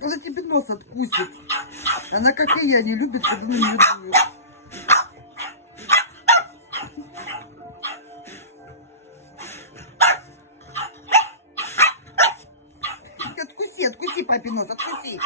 Когда тебе нос откусит. Она, как и я, не любит, когда на нее дуют. Откуси, откуси, папин нос, откуси.